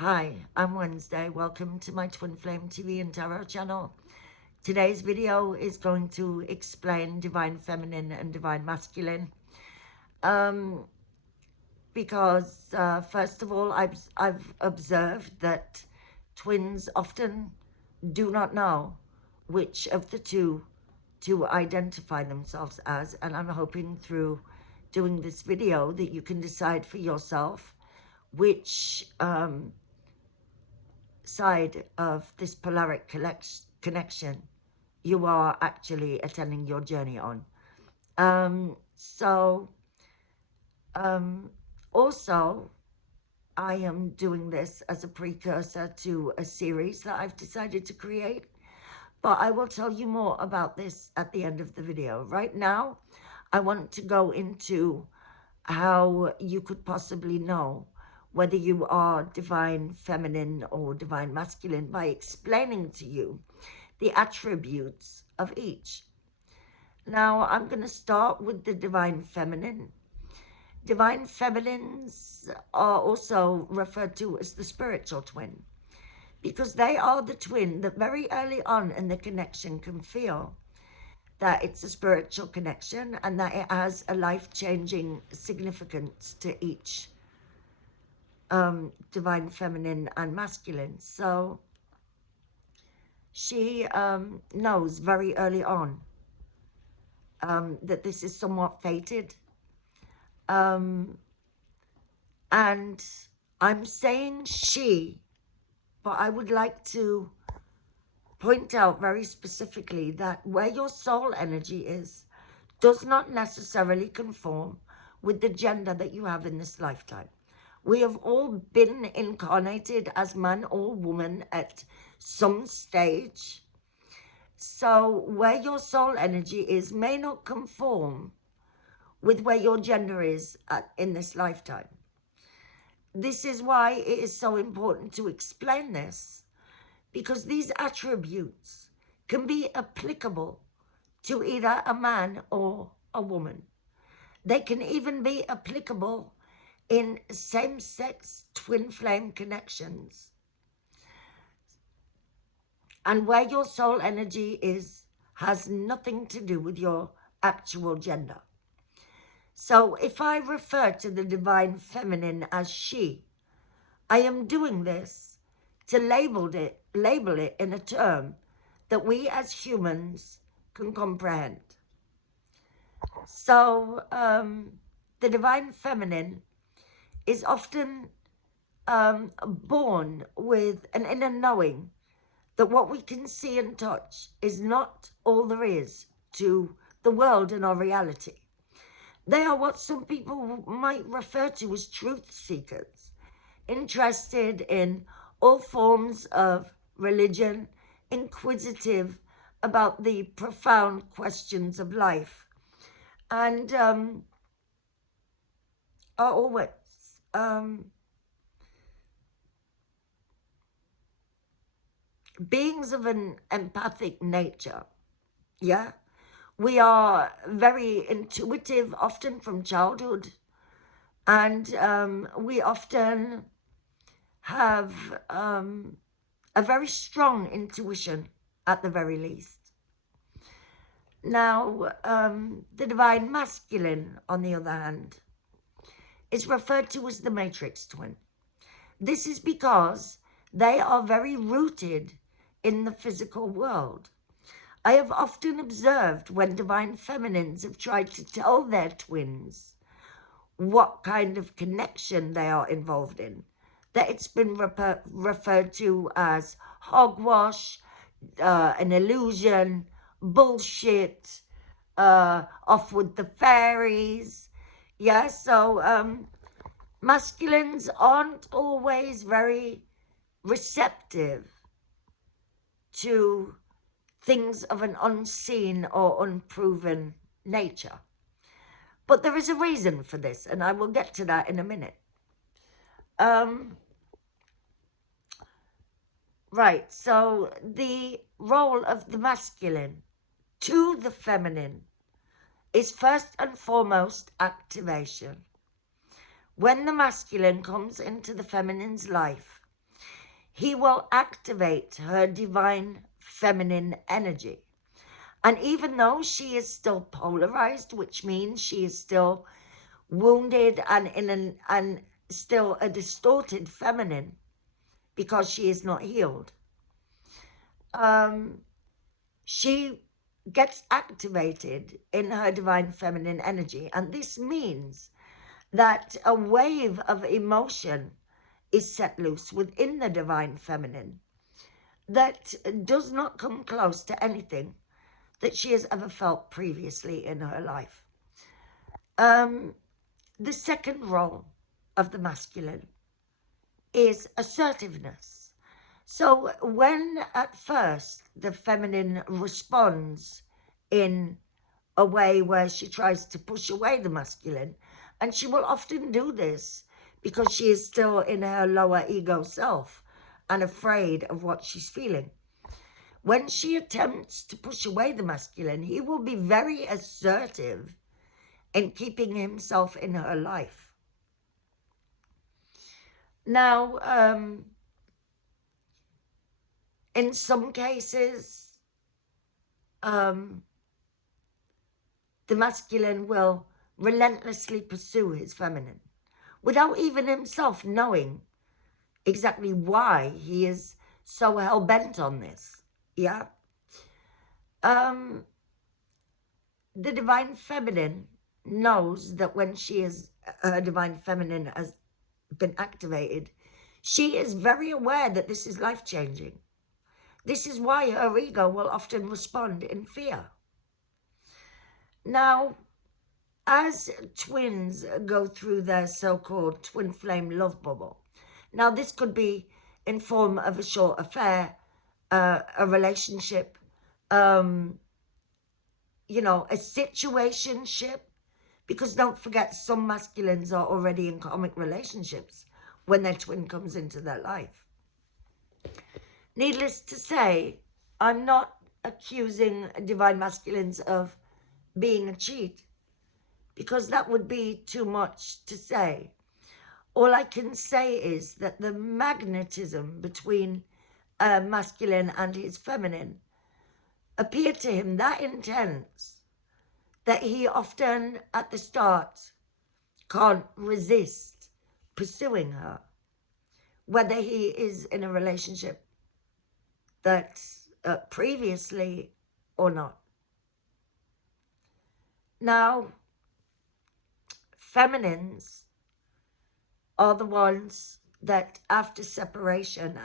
Hi, I'm Wednesday. Welcome to my Twin Flame TV and Tarot channel. Today's video is going to explain Divine Feminine and Divine Masculine. Because first of all, I've observed that twins often do not know which of the two to identify themselves as, and I'm hoping through doing this video that you can decide for yourself which side of this polaric connection you are actually attending your journey on. Also, I am doing this as a precursor to a series that I've decided to create, but I will tell you more about this at the end of the video. Right now, I want to go into how you could possibly know whether you are divine feminine or divine masculine by explaining to you the attributes of each. Now, I'm going to start with the divine feminine. Divine feminines are also referred to as the spiritual twin, because they are the twin that very early on in the connection can feel that it's a spiritual connection and that it has a life-changing significance to each divine feminine and masculine. So she knows very early on that this is somewhat fated. And I'm saying she, but I would like to point out very specifically that where your soul energy is does not necessarily conform with the gender that you have in this lifetime. We have all been incarnated as man or woman at some stage. So where your soul energy is may not conform with where your gender is in this lifetime. This is why it is so important to explain this, because these attributes can be applicable to either a man or a woman. They can even be applicable in same-sex twin flame connections. And where your soul energy is has nothing to do with your actual gender. So if I refer to the divine feminine as she, I am doing this to label it in a term that we as humans can comprehend. So the divine feminine is often born with an inner knowing that what we can see and touch is not all there is to the world and our reality. They are what some people might refer to as truth seekers, interested in all forms of religion, inquisitive about the profound questions of life, and are always beings of an empathic nature. Yeah, we are very intuitive, often from childhood, and we often have a very strong intuition at the very least. Now, the divine masculine, on the other hand, is referred to as the matrix twin. This is because they are very rooted in the physical world. I have often observed when divine feminines have tried to tell their twins what kind of connection they are involved in, that it's been referred to as hogwash, an illusion, bullshit, off with the fairies. Yeah, so masculines aren't always very receptive to things of an unseen or unproven nature. But there is a reason for this, and I will get to that in a minute. Right, so the role of the masculine to the feminine is first and foremost activation. When the masculine comes into the feminine's life, he will activate her divine feminine energy. And even though she is still polarized, which means she is still wounded and still a distorted feminine because she is not healed, she gets activated in her divine feminine energy. And this means that a wave of emotion is set loose within the divine feminine that does not come close to anything that she has ever felt previously in her life. The second role of the masculine is assertiveness. So when at first the feminine responds in a way where she tries to push away the masculine, and she will often do this because she is still in her lower ego self and afraid of what she's feeling. When she attempts to push away the masculine, he will be very assertive in keeping himself in her life. Now, in some cases, the masculine will relentlessly pursue his feminine without even himself knowing exactly why he is so hell-bent on this. Yeah. The divine feminine knows that when her divine feminine has been activated, she is very aware that this is life-changing. This is why her ego will often respond in fear. Now, as twins go through their so-called twin flame love bubble, now this could be in form of a short affair, a relationship, a situationship, because don't forget, some masculines are already in karmic relationships when their twin comes into their life. Needless to say, I'm not accusing divine masculines of being a cheat, because that would be too much to say. All I can say is that the magnetism between a masculine and his feminine appeared to him that intense that he often at the start can't resist pursuing her, whether he is in a relationship that previously or not. Now, feminines are the ones that after separation,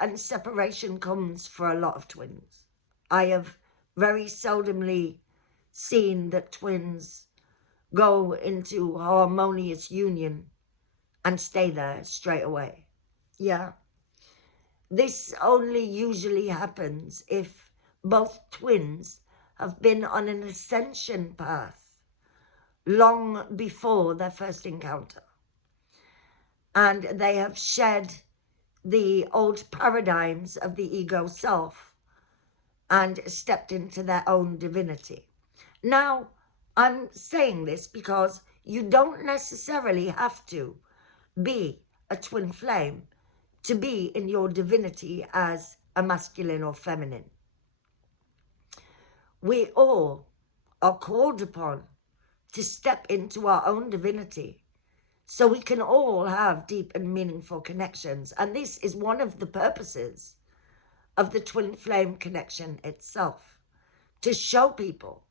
and separation comes for a lot of twins. I have very seldomly seen that twins go into harmonious union and stay there straight away. Yeah. This only usually happens if both twins have been on an ascension path long before their first encounter, and they have shed the old paradigms of the ego self and stepped into their own divinity. Now, I'm saying this because you don't necessarily have to be a twin flame to be in your divinity as a masculine or feminine. We all are called upon to step into our own divinity so we can all have deep and meaningful connections. And this is one of the purposes of the twin flame connection itself, to show people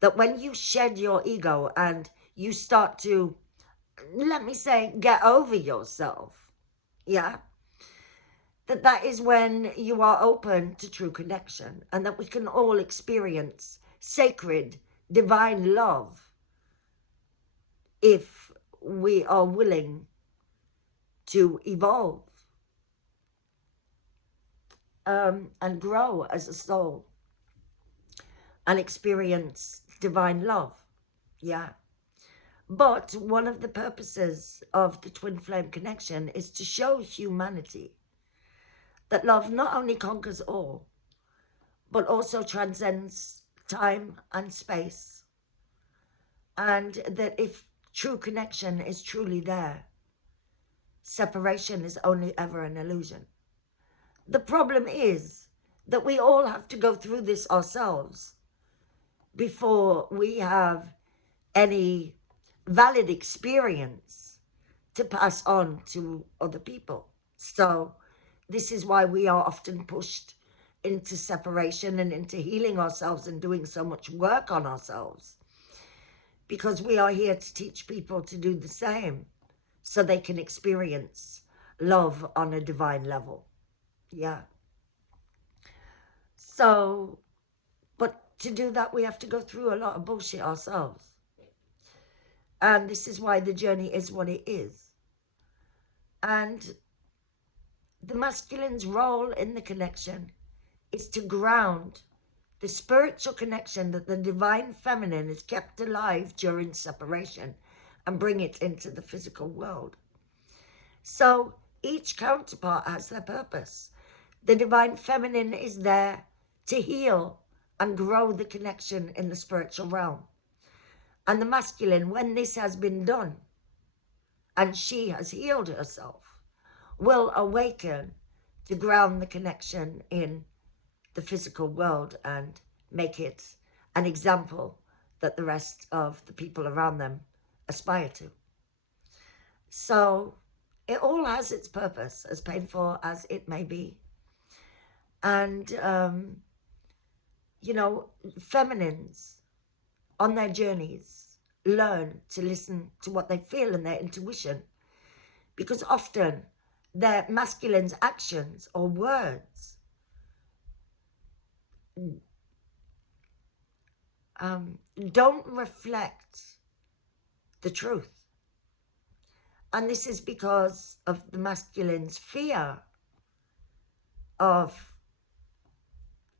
that when you shed your ego and you start to, let me say, get over yourself, yeah, that is when you are open to true connection, and that we can all experience sacred, divine love if we are willing to evolve and grow as a soul and experience divine love. Yeah. But one of the purposes of the twin flame connection is to show humanity that love not only conquers all, but also transcends time and space. And that if true connection is truly there, separation is only ever an illusion. the problem is that we all have to go through this ourselves before we have any valid experience to pass on to other people. So this is why we are often pushed into separation and into healing ourselves and doing so much work on ourselves, because we are here to teach people to do the same so they can experience love on a divine level. Yeah. So, but to do that, we have to go through a lot of bullshit ourselves. And this is why the journey is what it is. And the masculine's role in the connection is to ground the spiritual connection that the divine feminine is kept alive during separation and bring it into the physical world. So each counterpart has their purpose. The divine feminine is there to heal and grow the connection in the spiritual realm. And the masculine, when this has been done and she has healed herself, will awaken to ground the connection in the physical world and make it an example that the rest of the people around them aspire to. So it all has its purpose, as painful as it may be. And, you know, feminines on their journeys learn to listen to what they feel and their intuition, because often their masculine's actions or words don't reflect the truth. And this is because of the masculine's fear of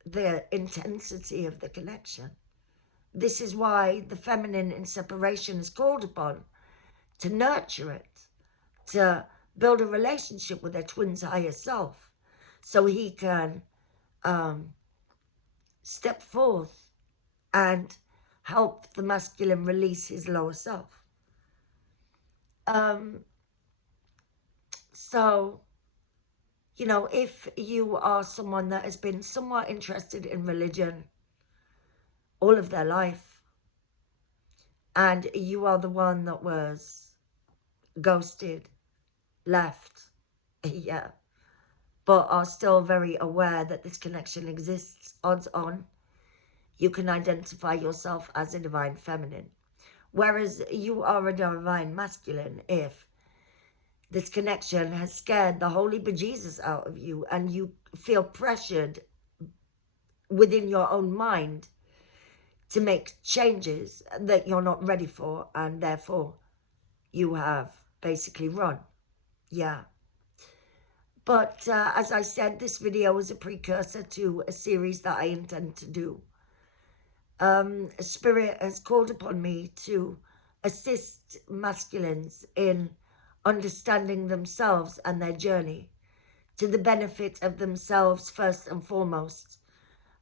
the intensity of the connection. This is why the feminine in separation is called upon to nurture it, to build a relationship with their twin's higher self, so he can step forth and help the masculine release his lower self. So, you know, if you are someone that has been somewhat interested in religion all of their life, and you are the one that was ghosted, left, yeah, but are still very aware that this connection exists, odds on, you can identify yourself as a divine feminine. Whereas you are a divine masculine if this connection has scared the holy bejesus out of you and you feel pressured within your own mind to make changes that you're not ready for, and therefore you have basically run. Yeah. But as I said, this video is a precursor to a series that I intend to do. Spirit has called upon me to assist masculines in understanding themselves and their journey to the benefit of themselves first and foremost,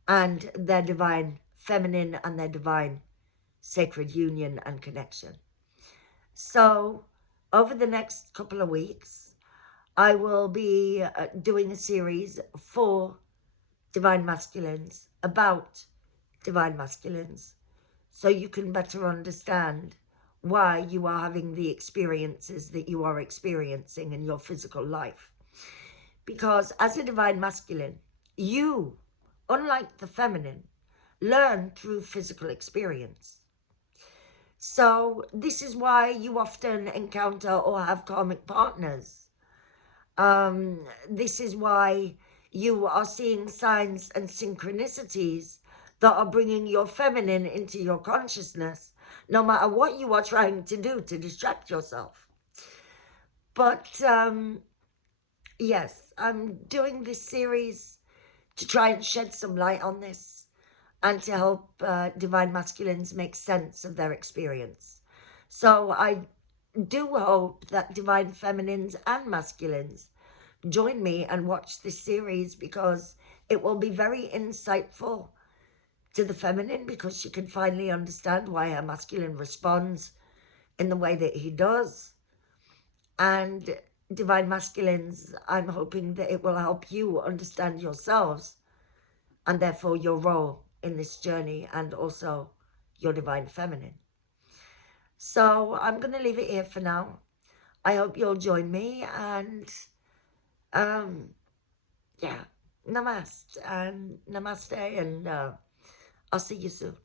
and their divine feminine and their divine sacred union and connection. So over the next couple of weeks, I will be doing a series for divine masculines, about divine masculines, so you can better understand why you are having the experiences that you are experiencing in your physical life. Because as a divine masculine, you, unlike the feminine, learn through physical experience. So this is why you often encounter or have karmic partners. This is why you are seeing signs and synchronicities that are bringing your feminine into your consciousness, no matter what you are trying to do to distract yourself. But yes, I'm doing this series to try and shed some light on this and to help divine masculines make sense of their experience. So I do hope that divine feminines and masculines join me and watch this series, because it will be very insightful to the feminine, because she can finally understand why her masculine responds in the way that he does. And Divine Masculines, I'm hoping that it will help you understand yourselves and therefore your role in this journey, and also your Divine Feminine. So I'm going to leave it here for now. I hope you'll join me, and yeah, namaste, and I'll see you soon.